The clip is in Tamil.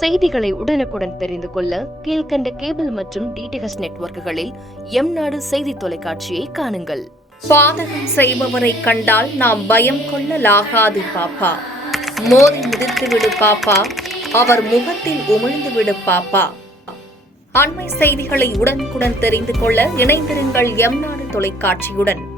செய்திகளை உடனுக்குடன் தெரிந்து கொள்ள கீழ்கண்ட கேபிள் மற்றும் டிடிஎச் நெட்வொர்க்குகளில் எம்நாடு செய்தி தொலைக்காட்சியை காணுங்கள். பாதகம் செய்பவரை கண்டால் நாம் பயம் கொள்ளலாகாது பாப்பா. மோதி மிதித்துவிடு பாப்பா, அவர் முகத்தில் உமிழ்ந்துவிடு பாப்பா. அண்மை செய்திகளை உடனுக்குடன் தெரிந்து கொள்ள இணைந்திருங்கள் எம்நாடு தொலைக்காட்சியுடன்.